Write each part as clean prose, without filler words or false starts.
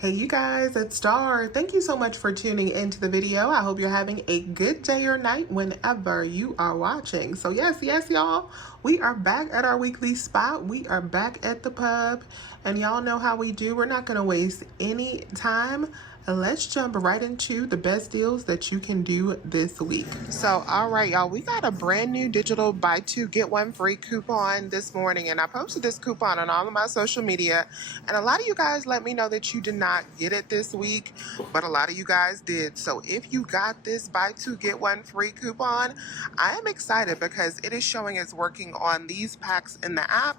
Hey you guys, it's Star. Thank you so much for tuning into the video. I hope you're having a good day or night whenever you are watching. So yes, y'all, we are back at our weekly spot. We are back at the pub, and y'all know how we do. We're not gonna waste any time. Let's jump right into the best deals that you can do this week. So, all right, y'all, we got a brand new digital buy two, get one free coupon this morning. And I posted this coupon on all of my social media. And a lot of you guys let me know that you did not get it this week, but a lot of you guys did. So if you got this buy two, get one free coupon, I am excited because it is showing it's working on these packs in the app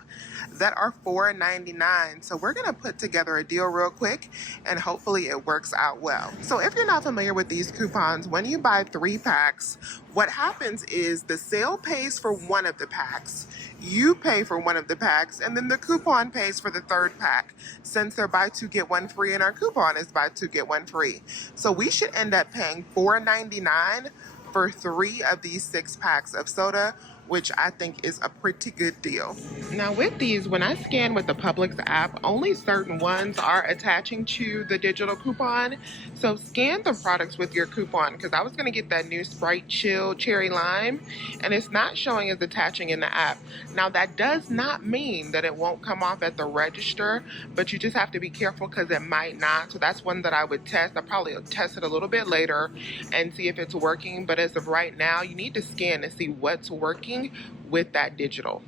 that are $4.99. So we're going to put together a deal real quick and hopefully it works out well. So if you're not familiar with these coupons, when you buy 3 packs, what happens is the sale pays for one of the packs, you pay for one of the packs, and then the coupon pays for the third pack, since they're buy two get one free and our coupon is buy two get one free. So we should end up paying $4.99 for 3 of these 6 packs of soda, which I think is a pretty good deal. Now with these, when I scan with the Publix app, only certain ones are attaching to the digital coupon. So scan the products with your coupon, because I was going to get that new Sprite Chill Cherry Lime, and it's not showing as attaching in the app. Now that does not mean that it won't come off at the register, but you just have to be careful because it might not. So that's one that I would test. I probably will test it a little bit later and see if it's working. But as of right now, you need to scan to see what's working with that digital.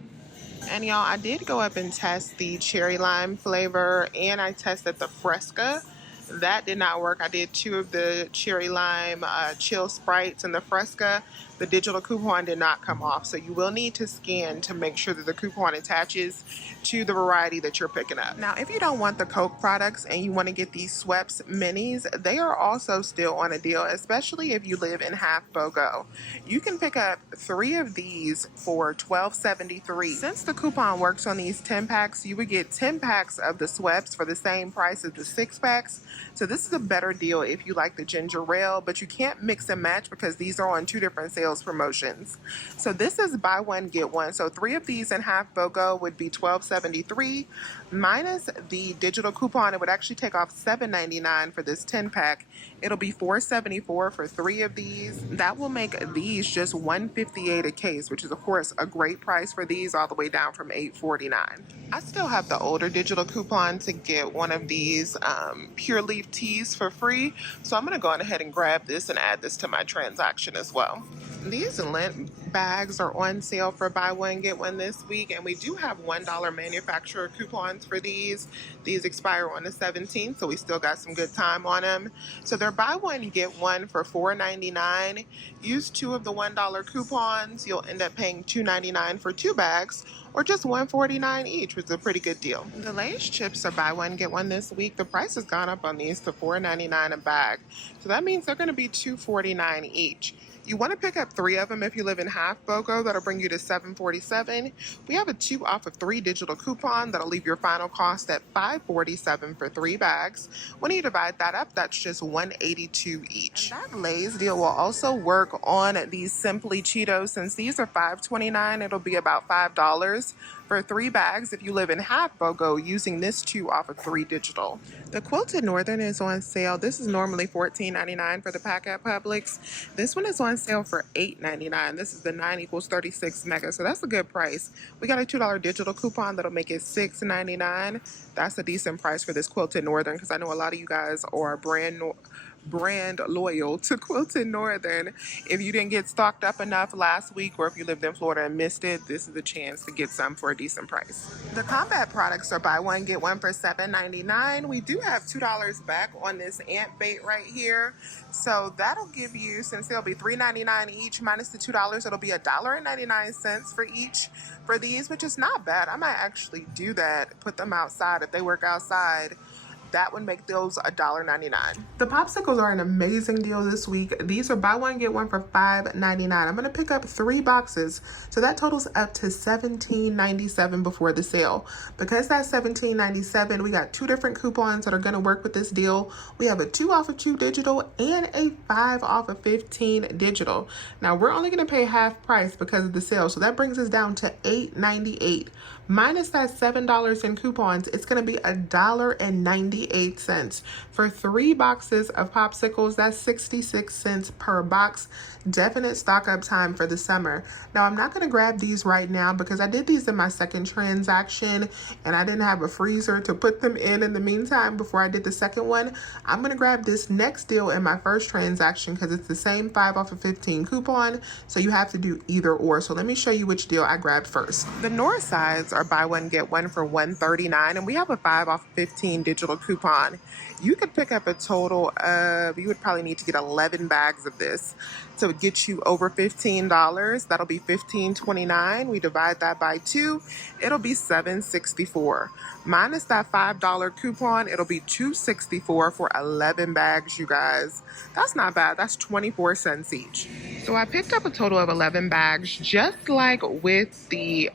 And y'all, I did go up and test the cherry lime flavor, and I tested the Fresca. That did not work. I did 2 of the cherry lime chill Sprites and the Fresca. The digital coupon did not come off, so you will need to scan to make sure that the coupon attaches to the variety that you're picking up. Now, if you don't want the Coke products and you want to get these Schweppes minis, they are also still on a deal, especially if you live in Half BOGO. You can pick up 3 of these for $12.73. Since the coupon works on these 10 packs, you would get 10 packs of the Schweppes for the same price as the 6 packs. So this is a better deal if you like the ginger ale, but you can't mix and match because these are on 2 different sales promotions. So this is buy one get one. So 3 of these in Half BOGO would be $12.73 minus the digital coupon. It would actually take off $7.99 for this 10 pack. It'll be $4.74 for 3 of these. That will make these just $1.58 a case, which is of course a great price for these, all the way down from $8.49. I still have the older digital coupon to get one of these Pure Leaf teas for free. So I'm going to go on ahead and grab this and add this to my transaction as well. These lint bags are on sale for buy one get one this week, and we do have $1 manufacturer coupons for these. These expire on the 17th, so we still got some good time on them. So they're buy one get one for $4.99. Use 2 of the $1 coupons. You'll end up paying $2.99 for 2 bags, or just $1.49 each, which is a pretty good deal. The Lay's chips are buy one get one this week. The price has gone up on these to $4.99 a bag, so that means they're going to be $2.49 each. You want to pick up 3 of them if you live in Half BOGO. That'll bring you to $7.47. We have a 2 off of 3 digital coupon that'll leave your final cost at $5.47 for 3 bags. When you divide that up, that's just $1.82 each. And that Lay's deal will also work on these Simply Cheetos. Since these are $5.29, it'll be about $5 for 3 bags if you live in Half BOGO using this 2 off of 3 digital. The Quilted Northern is on sale. This is normally $14.99 for the pack at Publix. This one is on sale for $8.99. This is the 9 equals 36 mega, so that's a good price. We got a $2 digital coupon that'll make it $6.99. That's a decent price for this Quilted Northern, because I know a lot of you guys are brand loyal to Quilted Northern. If you didn't get stocked up enough last week, or if you lived in Florida and missed it, this is a chance to get some for a decent price. The combat products are buy one get one for $7.99. We do have $2 back on this ant bait right here, so that'll give you, since they'll be $3.99 each minus the $2, it'll be $1.99 for each for these, which is not bad. I might actually do that, put them outside if they work outside. That would make those $1.99. The popsicles are an amazing deal this week. These are buy one get one for $5.99. I'm gonna pick up 3 boxes, so that totals up to $17.97 before the sale. Because that's $17.97, we got 2 different coupons that are gonna work with this deal. We have a 2 off of 2 digital and a 5 off of 15 digital. Now we're only gonna pay half price because of the sale, so that brings us down to $8.98 Minus that $7 in coupons, it's going to be $1.98. For 3 boxes of popsicles, that's 66 cents per box. Definite stock up time for the summer. Now, I'm not going to grab these right now because I did these in my second transaction and I didn't have a freezer to put them in the meantime before I did the second one. I'm going to grab this next deal in my first transaction because it's the same 5 off of 15 coupon, so you have to do either or. So let me show you which deal I grabbed first. The North Sides are buy one get one for $1.39, and we have a 5 off 15 digital coupon. You could pick up a total of, you would probably need to get 11 bags of this to get you over $15. That'll be $15.29. We divide that by 2, it'll be $7.64. Minus that $5 coupon, it'll be $2.64 for 11 bags, you guys. That's not bad. That's 24 cents each. So I picked up a total of 11 bags, just like with the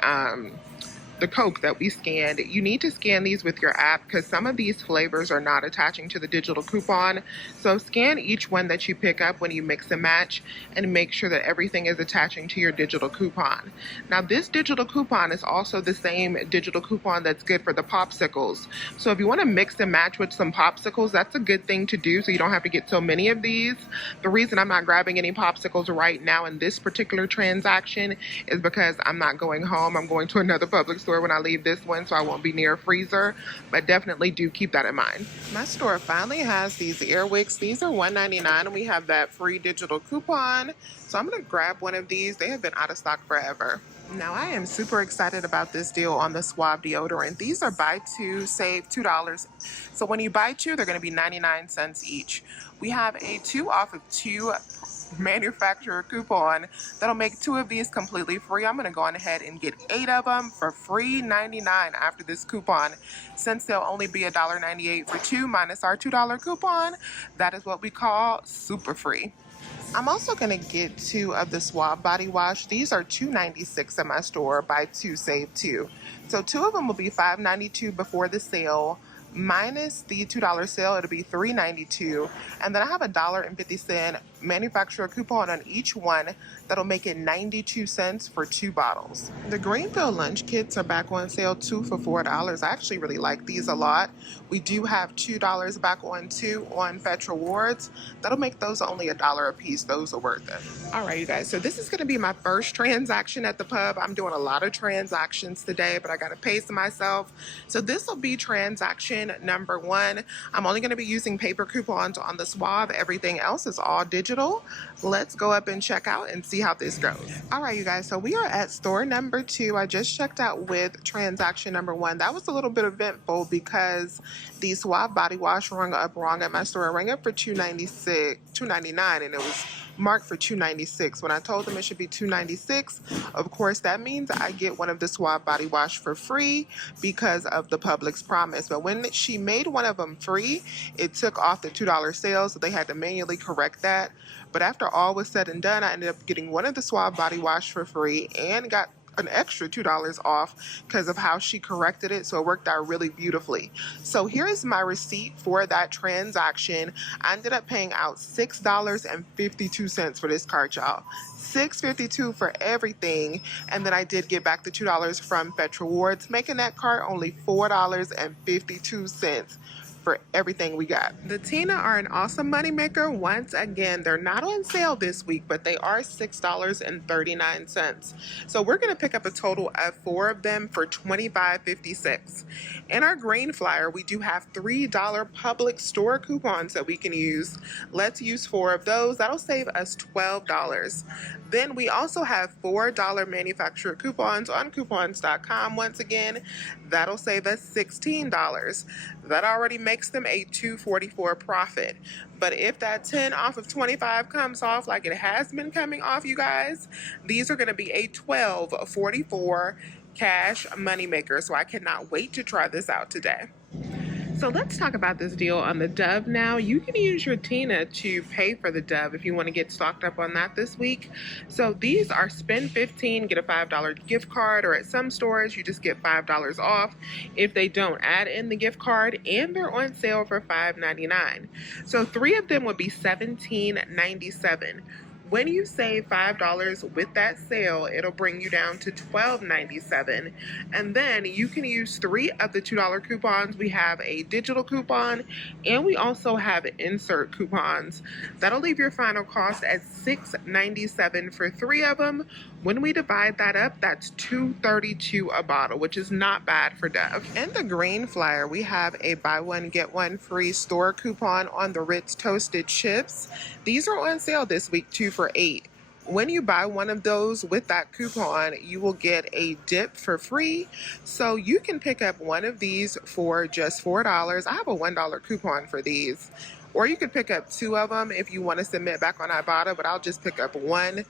Coke that we scanned. You need to scan these with your app because some of these flavors are not attaching to the digital coupon. So scan each one that you pick up when you mix and match and make sure that everything is attaching to your digital coupon. Now, this digital coupon is also the same digital coupon that's good for the popsicles. So if you want to mix and match with some popsicles, that's a good thing to do so you don't have to get so many of these. The reason I'm not grabbing any popsicles right now in this particular transaction is because I'm not going home. I'm going to another Publix store when I leave this one, so I won't be near a freezer, but definitely do keep that in mind. My store finally has these Airwicks. These are $1.99 and we have that free digital coupon, so I'm going to grab one of these. They have been out of stock forever. Now, I am super excited about this deal on the Suave deodorant. These are buy 2, save $2. So when you buy 2, they're going to be 99 cents each. We have a 2 off of 2 manufacturer coupon that'll make 2 of these completely free. I'm going to go on ahead and get 8 of them for free 99 after this coupon. Since they'll only be $1.98 for 2 minus our $2 coupon, that is what we call super free. I'm also going to get 2 of the Suave body wash. These are $2.96 at my store. Buy 2, save 2. So 2 of them will be $5.92 before the sale. Minus the $2 sale, it'll be $3.92. And then I have a $1.50 manufacturer coupon on each one that'll make it 92 cents for 2 bottles. The Greenfield lunch kits are back on sale, 2 for $4. I actually really like these a lot. We do have $2 back on 2 on Fetch Rewards. That'll make those only $1 a piece. Those are worth it. All right, you guys, so this is going to be my first transaction at the pub. I'm doing a lot of transactions today, but I got to pace myself. So this will be transaction number 1. I'm only going to be using paper coupons on the Suave. Everything else is all digital. Let's go up and check out and see how this goes. All right, you guys, so we are at store number 2. I just checked out with transaction number 1. That was a little bit eventful because the Suave body wash rung up wrong at my store. It rang up for $2.99, and it was marked for $2.96. When I told them it should be $2.96, of course that means I get one of the Suave body wash for free because of the Publix promise. But when she made one of them free, it took off the $2 sale, so they had to manually correct that. But after all was said and done, I ended up getting one of the Suave body wash for free and got an extra $2 off because of how she corrected it, so it worked out really beautifully. So here is my receipt for that transaction. I ended up paying out $6.52 for this cart, y'all. $6.52 for everything, and then I did get back the $2 from Fetch Rewards, making that cart only $4.52 for everything we got. The Tina are an awesome moneymaker. Once again, they're not on sale this week, but they are $6.39. So we're going to pick up a total of 4 of them for $25.56. In our green flyer, we do have $3 Publix store coupons that we can use. Let's use 4 of those. That'll save us $12. Then we also have $4 manufacturer coupons on coupons.com. Once again, that'll save us $16. That already makes them a $2.44 profit. But if that 10 off of 25 comes off like it has been coming off, you guys, these are going to be a $12.44 cash moneymaker. So I cannot wait to try this out today. So let's talk about this deal on the Dove now. You can use your Tina to pay for the Dove if you want to get stocked up on that this week. So these are spend $15, get a $5 gift card, or at some stores you just get $5 off if they don't add in the gift card, and they're on sale for $5.99. So 3 of them would be $17.97. When you save $5 with that sale, it'll bring you down to $12.97. And then you can use 3 of the $2 coupons. We have a digital coupon and we also have insert coupons. That'll leave your final cost at $6.97 for 3 of them. When we divide that up, that's $2.32 a bottle, which is not bad for Dove. In the green flyer, we have a buy one, get one free store coupon on the Ritz toasted chips. These are on sale this week, 2 for $8. When you buy one of those with that coupon, you will get a dip for free. So you can pick up one of these for just $4. I have a $1 coupon for these. Or you could pick up 2 of them if you want to submit back on Ibotta, but I'll just pick up 1.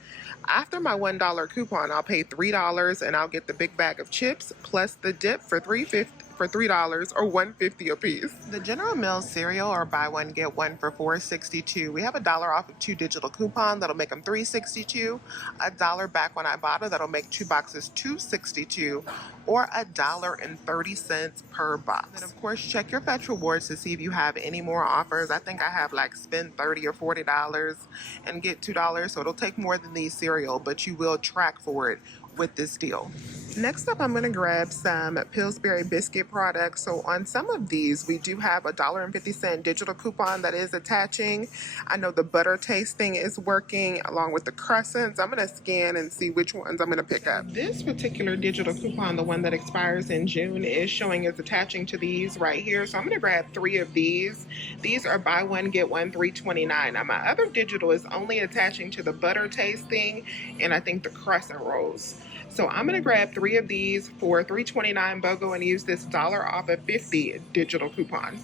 After my $1 coupon, I'll pay $3 and I'll get the big bag of chips plus the dip for $3 or $1.50 a piece. The General Mills cereal or buy one get one for $4.62. We have $1 off of 2 digital coupons that'll make them $3.62. $1 back on Ibotta that'll make 2 boxes $2.62, or $1.30 per box. And of course, check your Fetch Rewards to see if you have any more offers. I think I have like spend $30 or $40 and get $2, so it'll take more than these cereal, but you will track for it with this deal. Next up, I'm going to grab some Pillsbury biscuit products. So on some of these, we do have a $1.50 digital coupon that is attaching. I know the butter tasting is working along with the crescents. I'm going to scan and see which ones I'm going to pick up. This particular digital coupon, the one that expires in June, is showing as attaching to these right here. So I'm going to grab 3 of these. These are buy one, get one, $3.29. Now my other digital is only attaching to the butter tasting and I think the crescent rolls. So I'm going to grab 3 of these for $3.29 BOGO and use this $1 off of 50 digital coupon.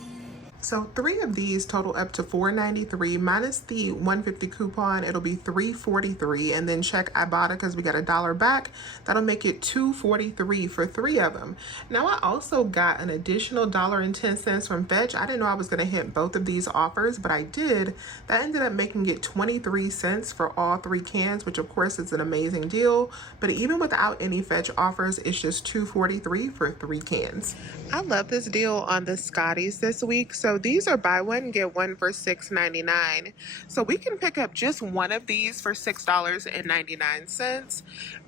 So 3 of these total up to $4.93 minus the $1.50 coupon. It'll be $3.43, and then check Ibotta because we got $1 back. That'll make it $2.43 for 3 of them. Now I also got an additional $1.10 from Fetch. I didn't know I was going to hit both of these offers, but I did. That ended up making it 23 cents for all 3 cans, which of course is an amazing deal. But even without any Fetch offers, it's just $2.43 for 3 cans. I love this deal on the Scotties this week. So these are buy one, get one for $6.99. So we can pick up just one of these for $6.99.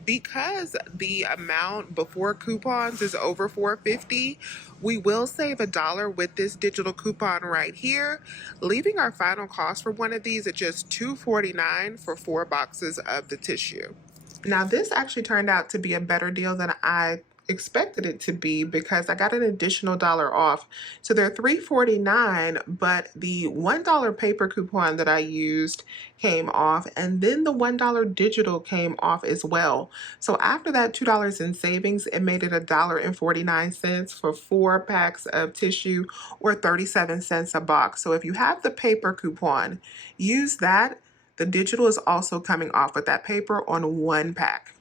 Because the amount before coupons is over $4.50, we will save $1 with this digital coupon right here, leaving our final cost for one of these at just $2.49 for 4 boxes of the tissue. Now this actually turned out to be a better deal than I expected it to be because I got an additional $1 off. So they're $3.49, but the $1 paper coupon that I used came off, and then the $1 digital came off as well. So after that $2 in savings, it made it $1.49 for 4 packs of tissue, or 37 cents a box. So if you have the paper coupon, use that. The digital is also coming off with that paper on 1 pack.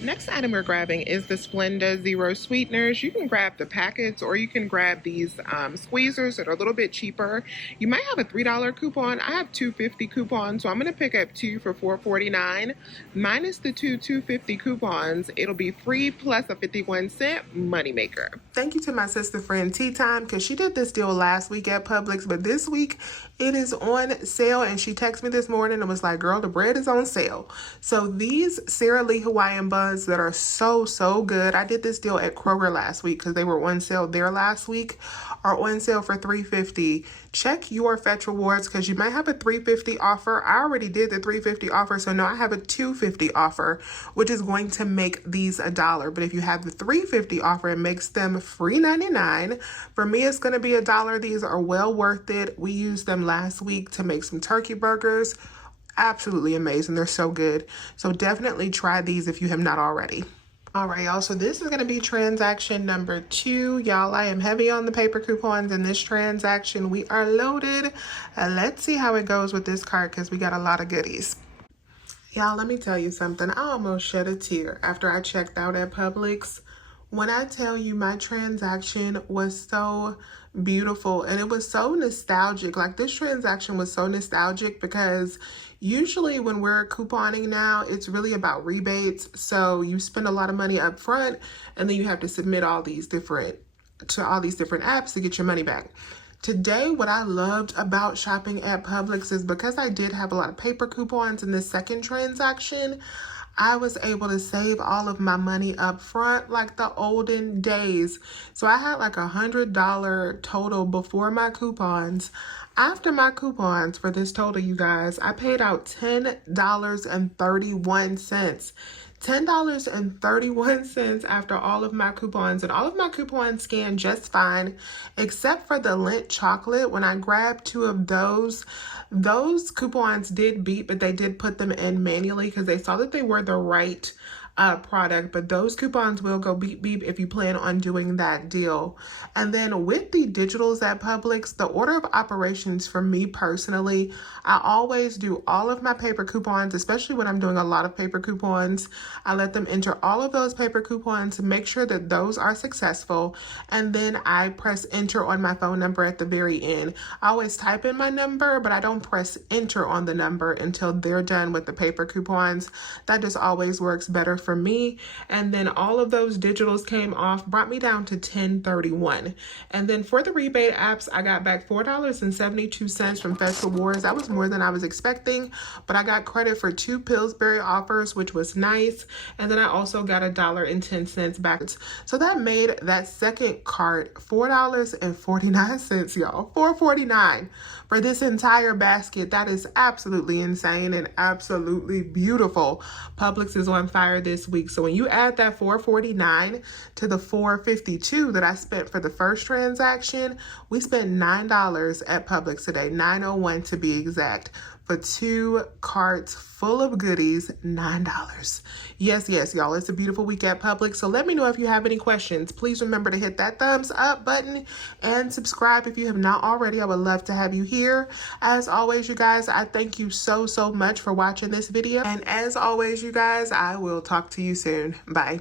Next item we're grabbing is the Splenda Zero Sweeteners. You can grab the packets or you can grab these squeezers that are a little bit cheaper. You might have a $3 coupon. I have 2.50 coupons, so I'm going to pick up 2 for $4.49. Minus the 2 2.50 coupons, it'll be free plus a 51-cent moneymaker. Thank you to my sister friend Tea Time because she did this deal last week at Publix, but this week it is on sale, and she texted me this morning and was like, girl, the bread is on sale. So these Sara Lee Hawaiian buns that are so good. I did this deal at Kroger last week because they were on sale there last week, are on sale for $3.50. Check your Fetch Rewards because you might have a $3.50 offer. I already did the $3.50 offer, so now I have a $2.50 offer, which is going to make these $1. But if you have the $3.50 offer, it makes them free 99. For me, it's going to be $1. These are well worth it. We used them last week to make some turkey burgers. Absolutely amazing. They're so good. So definitely try these if you have not already. All right, y'all. So this is going to be transaction number 2. Y'all, I am heavy on the paper coupons in this transaction. We are loaded. Let's see how it goes with this cart because we got a lot of goodies. Y'all, let me tell you something. I almost shed a tear after I checked out at Publix. When I tell you my transaction was so beautiful and it was so nostalgic. Like, this transaction was so nostalgic because usually when we're couponing now, it's really about rebates. So you spend a lot of money up front and then you have to submit all these different apps to get your money back. Today, what I loved about shopping at Publix is because I did have a lot of paper coupons in this second transaction, I was able to save all of my money up front like the olden days. So I had like $100 total before my coupons. After my coupons for this total, you guys, I paid out $10.31. $10.31 after all of my coupons, and all of my coupons scanned just fine except for the Lindt chocolate. When I grabbed two of those coupons did beep, but they did put them in manually because they saw that they were the right product, but those coupons will go beep beep if you plan on doing that deal. And then with the digitals at Publix, the order of operations for me personally, I always do all of my paper coupons, especially when I'm doing a lot of paper coupons. I let them enter all of those paper coupons to make sure that those are successful, and then I press enter on my phone number at the very end. I always type in my number, but I don't press enter on the number until they're done with the paper coupons. That just always works better for me. And then all of those digitals came off, brought me down to $10.31. And then for the rebate apps, I got back $4.72 from Fest Rewards. That was more than I was expecting, but I got credit for 2 Pillsbury offers, which was nice. And then I also got $1.10 back. So that made that second cart $4.49, y'all. $4.49 for this entire basket. That is absolutely insane and absolutely beautiful. Publix is on fire this week. So when you add that $4.49 to the $4.52 that I spent for the first transaction, we spent $9 at Publix today, $9.01 to be exact, for 2 carts full of goodies, $9. Yes, y'all, it's a beautiful week at Publix. So let me know if you have any questions. Please remember to hit that thumbs up button and subscribe if you have not already. I would love to have you here. As always, you guys, I thank you so much for watching this video. And as always, you guys, I will talk to you soon. Bye.